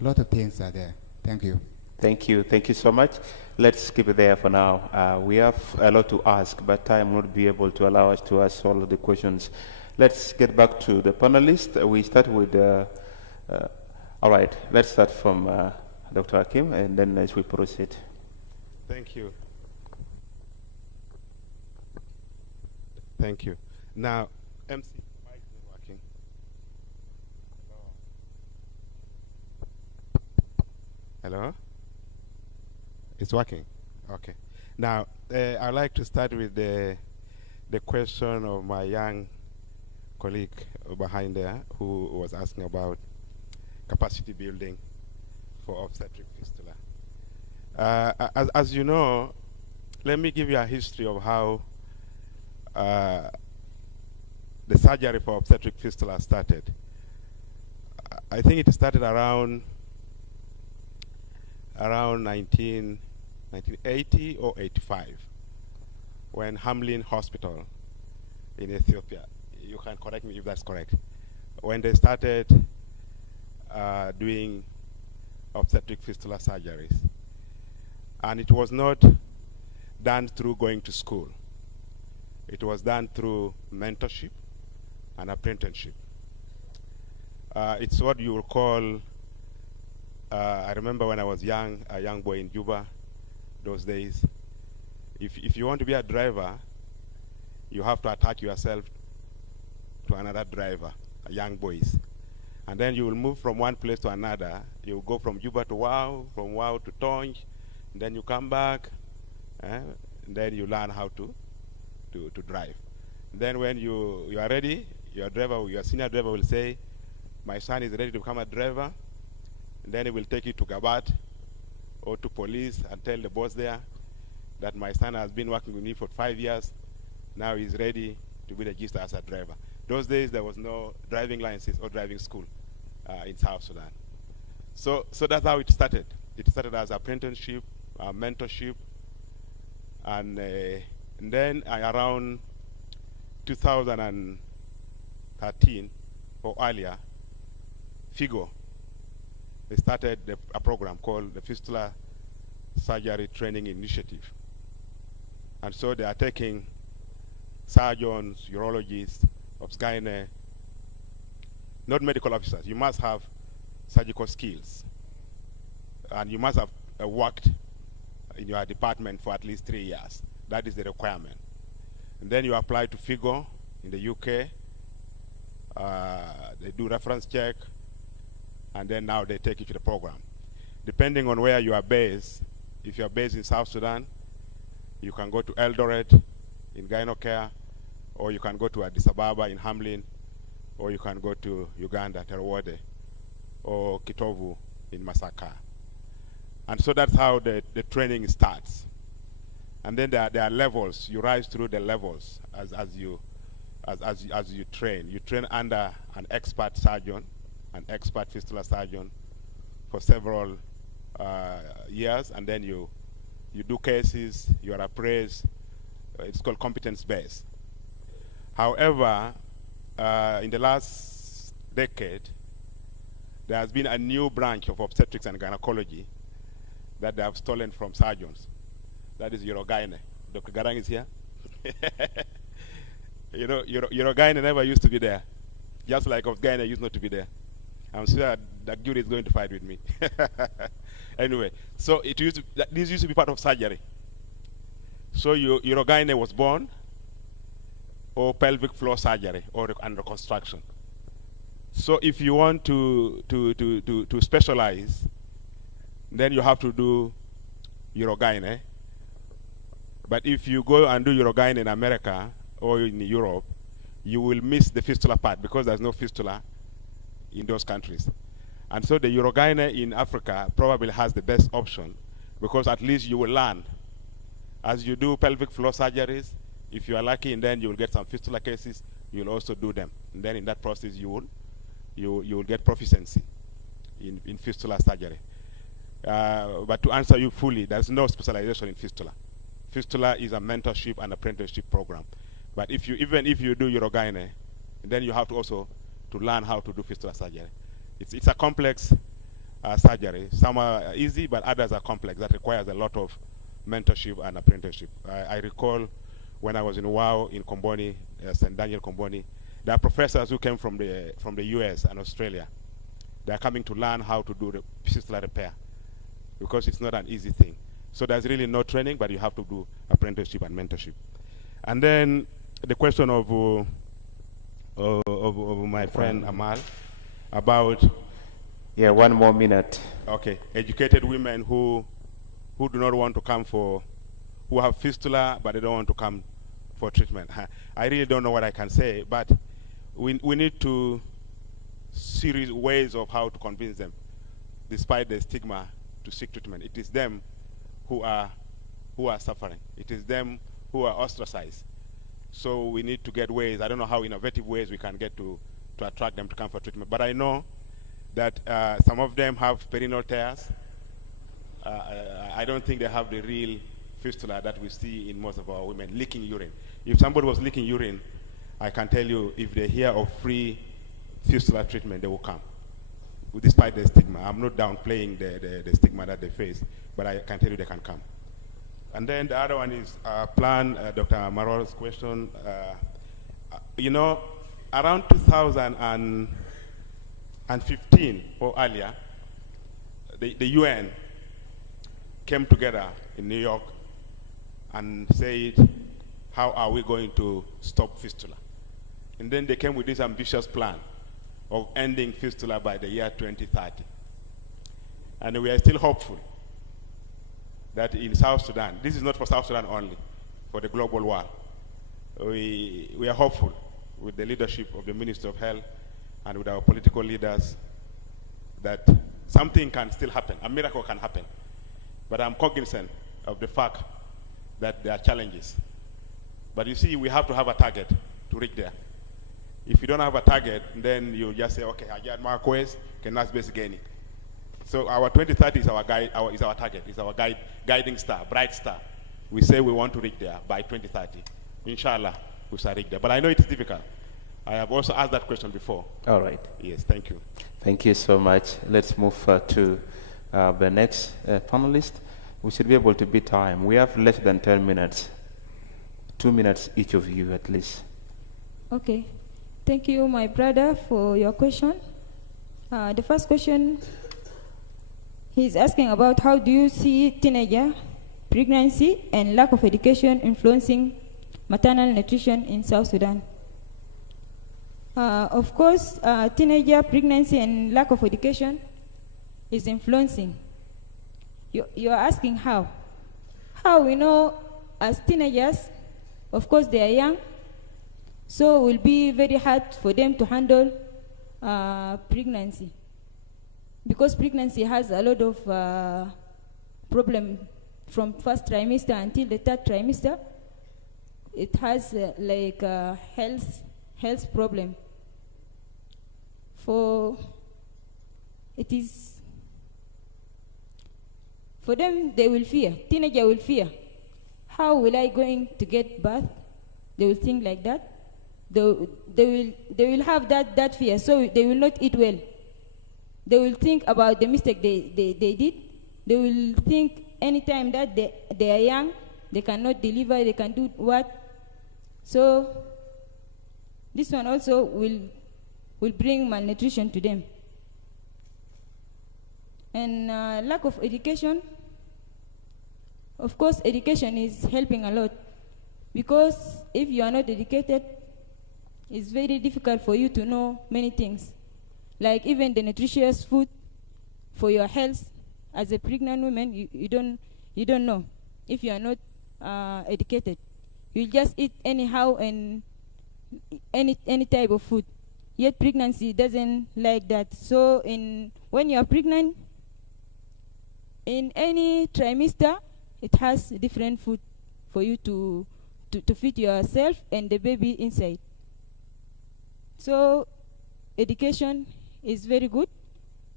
a lot of things are there. Thank you. Thank you so much. Let's keep it there for now. We have a lot to ask, but time will not be able to allow us to ask all of the questions. Let's get back to the panelists. We start with, all right, let's start from Dr. Hakim, and then as we proceed. Thank you. Thank you. Now, MC, mic is working. Hello? It's working? Okay. Now, I'd like to start with the question of my young colleague behind there who was asking about capacity building for obstetric fistula. As you know, let me give you a history of how the surgery for obstetric fistula started. I think it started around 1980 or 85 when Hamlin Hospital in Ethiopia, you can correct me if that's correct, when they started doing obstetric fistula surgeries. And it was not done through going to school. It was done through mentorship and apprenticeship. It's what you would call, I remember when I was young, a young boy in Juba, those days, if you want to be a driver, you have to attach yourself to another driver, a young boys. And then you will move from one place to another. You will go from Juba to Wow, from Wow to Tonj, and then you come back, and then you learn how to drive. And then when you are ready, your senior driver will say, my son is ready to become a driver. And then he will take you to Gabat or to police and tell the boss there that my son has been working with me for 5 years. Now he's ready to be registered as a driver. Those days there was no driving licenses or driving school in South Sudan. So that's how it started. It started as apprenticeship, mentorship, and then around 2013 or earlier, FIGO, they started a program called the Fistula Surgery Training Initiative. And so they are taking surgeons, urologists, obs-gyne, not medical officers. You must have surgical skills. And you must have worked in your department for at least 3 years. That is the requirement. And then you apply to FIGO in the UK. They do reference check. And then now they take you to the program. Depending on where you are based, if you are based in South Sudan, you can go to Eldoret in Gynecare, or you can go to Addis Ababa in Hamlin, or you can go to Uganda, Terwode, or Kitovu in Masaka. And so that's how the training starts. And then there are levels. You rise through the levels as you train. You train under an expert surgeon, an expert fistula surgeon for several years, and then you do cases, you are appraised. It's called competence-based. However, in the last decade, there has been a new branch of obstetrics and gynecology that they have stolen from surgeons. That is urogyne. Dr. Garang is here. You know, urogyne never used to be there, just like obs-gyne used not to be there. I'm sure that jury is going to fight with me. Anyway, so this used to be part of surgery. So urogyne was born, or pelvic floor surgery, or under reconstruction. So if you want to specialize, then you have to do urogyne. But if you go and do urogyne in America or in Europe, you will miss the fistula part because there's no fistula in those countries. And so the urogyne in Africa probably has the best option because at least you will learn. As you do pelvic floor surgeries, If you are lucky, and then you will get some fistula cases, you will also do them. And then in that process, you will get proficiency in fistula surgery. But to answer you fully, there's no specialization in fistula. Fistula is a mentorship and apprenticeship program. But even if you do urogyne, then you have to also to learn how to do fistula surgery. It's a complex surgery. Some are easy, but others are complex. That requires a lot of mentorship and apprenticeship. I recall when I was in WOW in Comboni, St. Daniel Comboni, there are professors who came from the US and Australia. They are coming to learn how to do the fistula repair, because it's not an easy thing. So there's really no training, but you have to do apprenticeship and mentorship. And then the question of my friend Amal about... Yeah, 1 more minute. Okay, educated women who do not want to come who have fistula, but they don't want to come for treatment. I really don't know what I can say, but we need to see ways of how to convince them, despite the stigma, to seek treatment. It is them who are suffering. It is them who are ostracized. So we need to get ways. I don't know how innovative ways we can get to attract them to come for treatment. But I know that some of them have perineal tears. I don't think they have the real fistula that we see in most of our women, leaking urine. If somebody was leaking urine, I can tell you, if they hear of free fistula treatment, they will come, despite the stigma. I'm not downplaying the stigma that they face, but I can tell you they can come. And then the other one is Dr. Marol's question. You know, around 2015 or earlier, the UN came together in New York and said, how are we going to stop fistula? And then they came with this ambitious plan of ending fistula by the year 2030. And we are still hopeful that in South Sudan, this is not for South Sudan only, for the global world, we are hopeful with the leadership of the Minister of Health and with our political leaders that something can still happen, a miracle can happen. But I'm cognizant of the fact that there are challenges. But you see, we have to have a target to reach there. If you don't have a target, then you just say, okay, I got my quest, can not base gaining. So our 2030 is our guide, is our target, is our guiding star, bright star. We say we want to reach there by 2030. Inshallah, we shall reach there. But I know it is difficult. I have also asked that question before. All right. Yes, thank you. Thank you so much. Let's move to the next panelist. We should be able to beat time. We have less than 10 minutes. 2 minutes each of you at least. Okay. Thank you, my brother, for your question. The first question, he's asking about how do you see teenager pregnancy and lack of education influencing maternal nutrition in South Sudan? Of course, teenager pregnancy and lack of education is influencing. You're asking how? How we know as teenagers, of course they are young, so it will be very hard for them to handle pregnancy. Because pregnancy has a lot of problem from first trimester until the third trimester. It has like health problem. For them, they will fear. Teenager will fear. How will I going to get birth? They will think like that. They will have that fear, so they will not eat well. They will think about the mistake they did. They will think anytime that they are young, they cannot deliver, they can do what. So this one also will bring malnutrition to them. And lack of education, of course education is helping a lot, because if you are not educated, it's very difficult for you to know many things, like even the nutritious food for your health. As a pregnant woman, you don't know if you are not educated. You just eat anyhow and any type of food. Yet pregnancy doesn't like that. So when you are pregnant, in any trimester, it has different food for you to to feed yourself and the baby inside. So education is very good,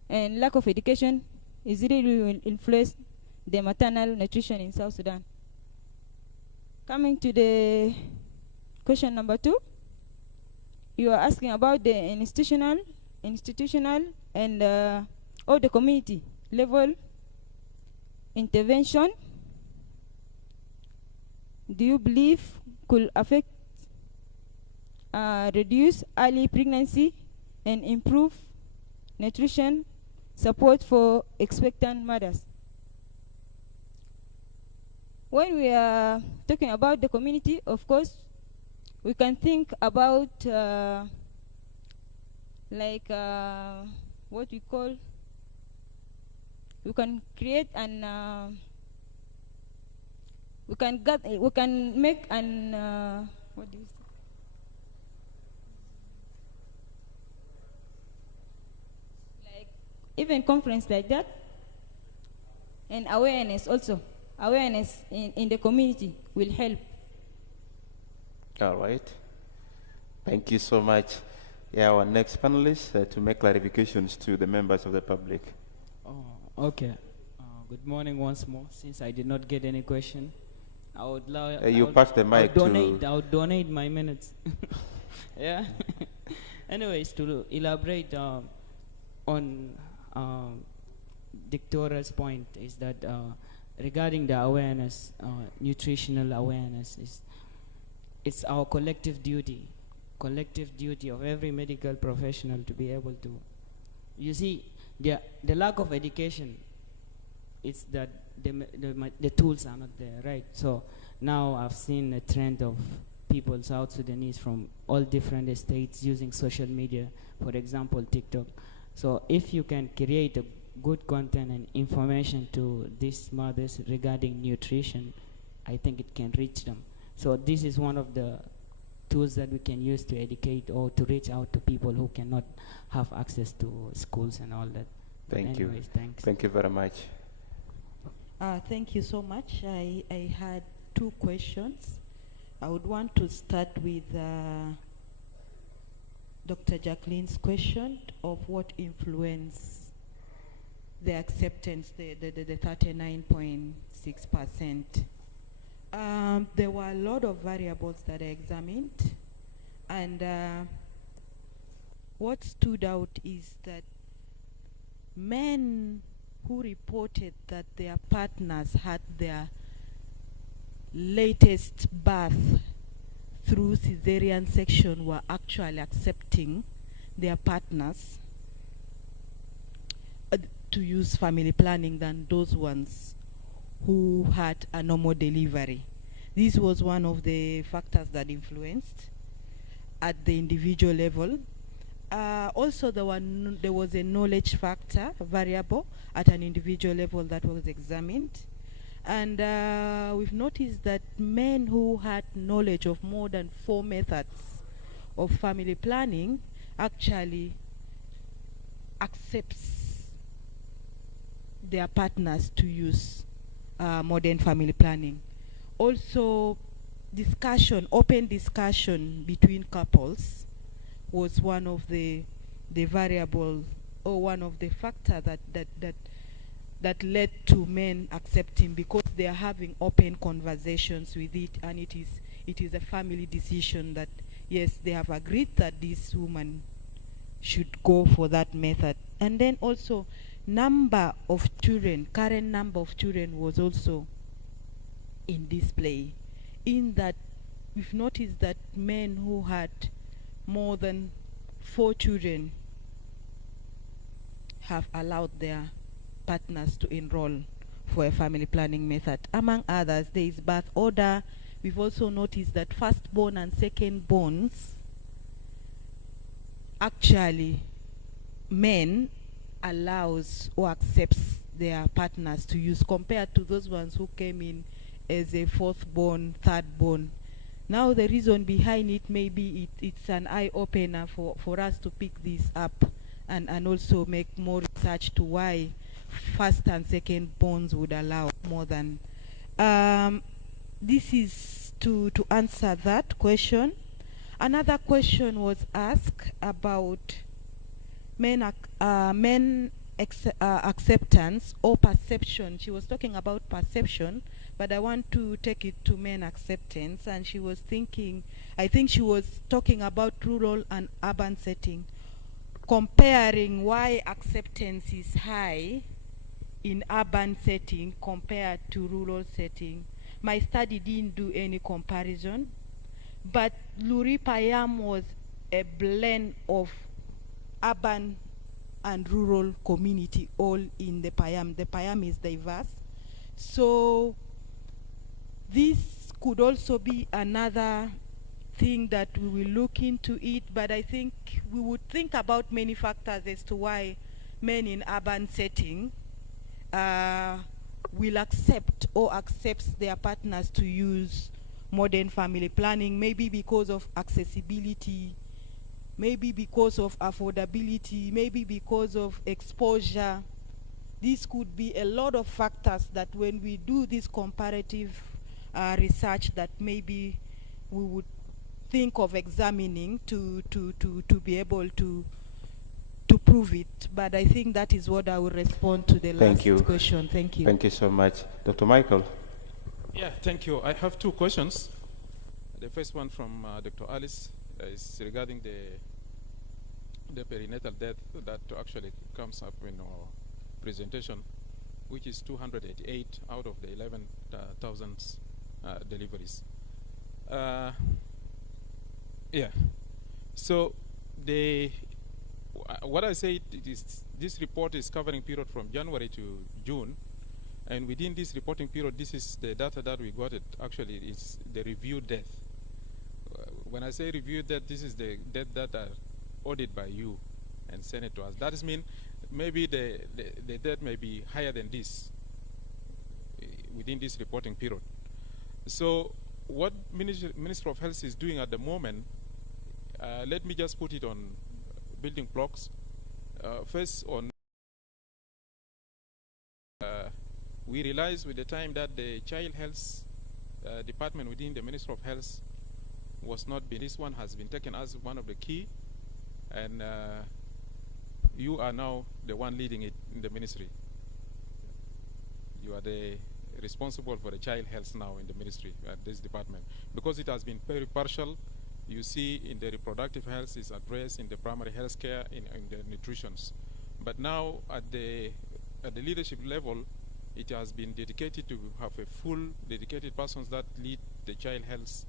and lack of education is really will influence the maternal nutrition in South Sudan. Coming to the question number 2, you are asking about the institutional and or the community level intervention. Do you believe could affect, reduce early pregnancy and improve nutrition support for expectant mothers? When we are talking about the community, of course, we can think about what we call, we can create an we can make an what do you say? Like even conference like that, and awareness also. Awareness in the community will help. All right. Thank you so much. Yeah, our next panelist to make clarifications to the members of the public. Oh, okay. Good morning once more. Since I did not get any question, I would love. You pass the mic I would donate my minutes. Yeah. Anyways, to elaborate on Victoria's point is that regarding the awareness, nutritional awareness, it's our collective duty of every medical professional to be able to. You see, the lack of education, it's that the tools are not there, right? So now I've seen a trend of people, South Sudanese from all different states using social media, for example, TikTok. So if you can create a good content and information to these mothers regarding nutrition, I think it can reach them. So this is one of the tools that we can use to educate or to reach out to people who cannot have access to schools and all that. Thank you. Thanks. Thank you very much. Thank you so much. I had 2 questions. I would want to start with Dr. Jacqueline's question of what influence the acceptance, the 39.6%. There were a lot of variables that I examined, and what stood out is that men who reported that their partners had their latest birth through cesarean section were actually accepting their partners to use family planning than those ones who had a normal delivery. This was one of the factors that influenced at the individual level. Also, there was a knowledge factor variable at an individual level that was examined. And we've noticed that men who had knowledge of more than 4 methods of family planning actually accepts their partners to use modern family planning. Also, open discussion between couples was one of the variables or one of the factors that led to men accepting, because they are having open conversations with it, and it is a family decision that yes, they have agreed that this woman should go for that method. And then also number of children, current number of children was also in display, in that we've noticed that men who had more than 4 children have allowed their partners to enroll for a family planning method. Among others, there is birth order. We've also noticed that firstborn and secondborns, actually men allows or accepts their partners to use, compared to those ones who came in as a 4th-born, 3rd-born. Now the reason behind it, maybe it's an eye-opener for us to pick this up and also make more research to why 1st and 2nd borns would allow more than this is to answer that question. Another question was asked about men acceptance or perception. She was talking about perception, but I want to take it to men acceptance. And she was thinking, I think she was talking about rural and urban setting, comparing why acceptance is high in urban setting compared to rural setting. My study didn't do any comparison, but Luri Payam was a blend of urban and rural community all in the Payam. The Payam is diverse. So this could also be another thing that we will look into it, but I think we would think about many factors as to why men in urban setting will accept or accepts their partners to use modern family planning, maybe because of accessibility, maybe because of affordability, maybe because of exposure. This could be a lot of factors that when we do this comparative research that maybe we would think of examining to be able to prove it. But I think that is what I will respond to the last question. Thank you. Thank you so much. Dr. Michael. Yeah, thank you. I have two questions. The first one from Dr. Alice is regarding the perinatal death that actually comes up in our presentation, which is 288 out of the 11,000 deliveries. Yeah. So what I say is this report is covering period from January to June, and within this reporting period, this is the data that we got. It actually is the reviewed death. When I say reviewed death, this is the death that are audited by you and sent it to us. That is mean maybe the death may be higher than this within this reporting period. So what Minister of Health is doing at the moment, let me just put it on building blocks. First, we realized with the time that the child health department within the Ministry of Health was not being. This one has been taken as one of the key, and you are now the one leading it in the ministry. You are the responsible for the child health now in the ministry at this department, because it has been very partial. You see, in the reproductive health is addressed, in the primary health care, in the nutrition. But now at the leadership level, it has been dedicated to have a full dedicated persons that lead the child health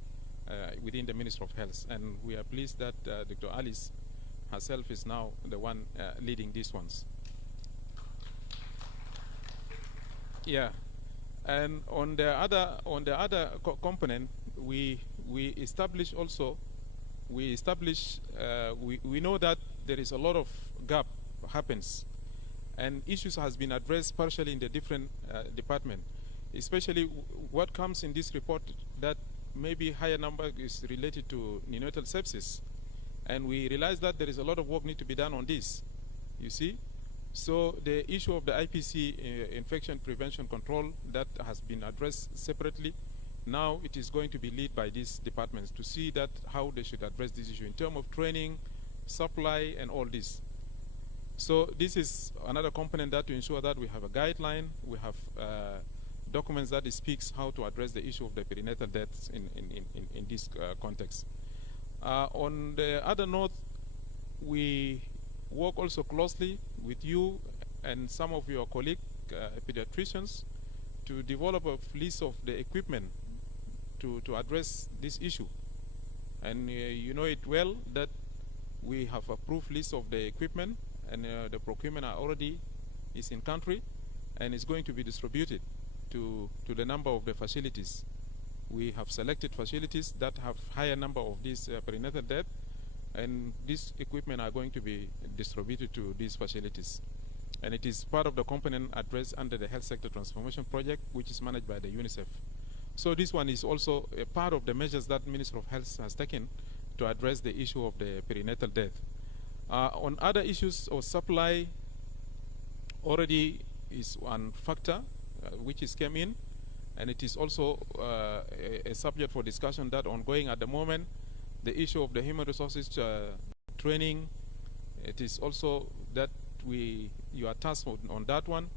within the Ministry of Health. And we are pleased that Dr. Alice herself is now the one leading these ones. Yeah. And on the other component, we establish also. We know that there is a lot of gap happens, and issues has been addressed partially in the different department. Especially what comes in this report, that maybe higher number is related to neonatal sepsis, and we realize that there is a lot of work need to be done on this. You see, so the issue of the IPC infection prevention control that has been addressed separately. Now it is going to be led by these departments to see that how they should address this issue in terms of training, supply, and all this. So this is another component that to ensure that we have a guideline, we have documents that speaks how to address the issue of the perinatal deaths in this context. On the other note, we work also closely with you and some of your colleague pediatricians to develop a list of the equipment to address this issue. And you know it well that we have approved list of the equipment, and the procurement are already is in country and is going to be distributed to the number of the facilities. We have selected facilities that have higher number of these perinatal death, and this equipment are going to be distributed to these facilities. And it is part of the component addressed under the Health Sector Transformation Project, which is managed by the UNICEF. So this one is also a part of the measures that Ministry of Health has taken to address the issue of the perinatal death. On other issues of supply, already is one factor which is came in, And it is also a subject for discussion that ongoing at the moment. The issue of the human resources training, it is also that you are tasked on that one.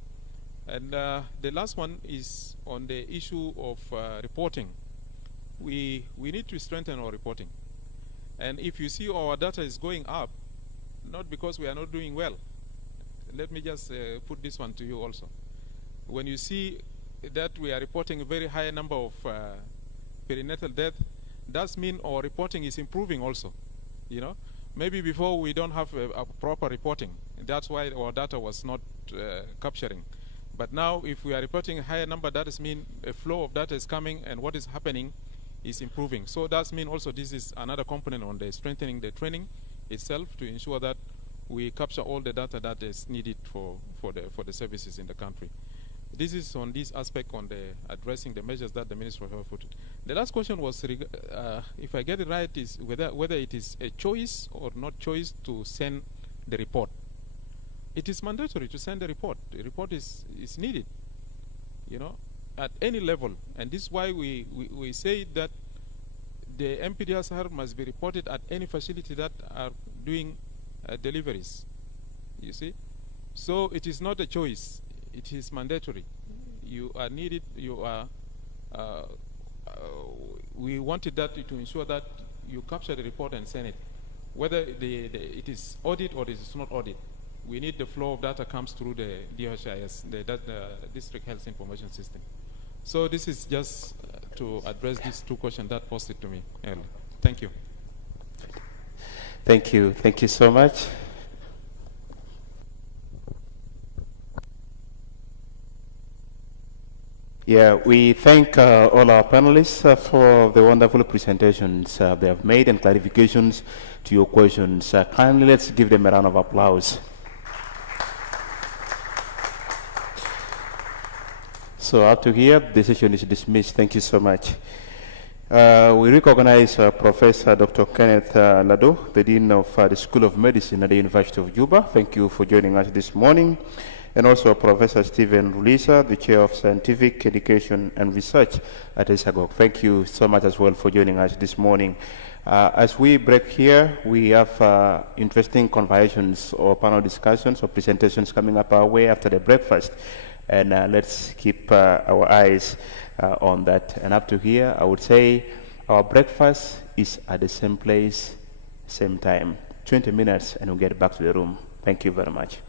And the last one is on the issue of reporting. We need to strengthen our reporting. And if you see our data is going up, not because we are not doing well. Let me just put this one to you also. When you see that we are reporting a very high number of perinatal death, that means our reporting is improving also. You know, maybe before we don't have a proper reporting. That's why our data was not capturing. But now, if we are reporting a higher number, that means a flow of data is coming, and what is happening is improving. So that means also this is another component on the strengthening the training itself to ensure that we capture all the data that is needed for the services in the country. This is on this aspect on the addressing the measures that the Minister of Health put. The last question was, if I get it right, is whether it is a choice or not choice to send the report. It is mandatory to send the report. The report is needed, you know, at any level. And this is why we say that the MPDSR must be reported at any facility that are doing deliveries, you see. So it is not a choice. It is mandatory. You are needed. You are. We wanted that to ensure that you capture the report and send it, whether it is audit or it is not audit. We need the flow of data comes through the DHIS, the District Health Information System. So this is just to address these two questions that posed to me earlier. Thank you. Thank you. Thank you so much. Yeah, we thank all our panelists for the wonderful presentations they have made and clarifications to your questions. Kindly let's give them a round of applause. So up to here, the session is dismissed. Thank you so much. We recognize Professor Dr. Kenneth Lado, the Dean of the School of Medicine at the University of Juba. Thank you for joining us this morning. And also Professor Stephen Rulisa, the Chair of Scientific Education and Research at AGOSS. Thank you so much as well for joining us this morning. As we break here, we have interesting conversations or panel discussions or presentations coming up our way after the breakfast. And let's keep our eyes on that. And up to here, I would say our breakfast is at the same place, same time. 20 minutes and we'll get back to the room. Thank you very much.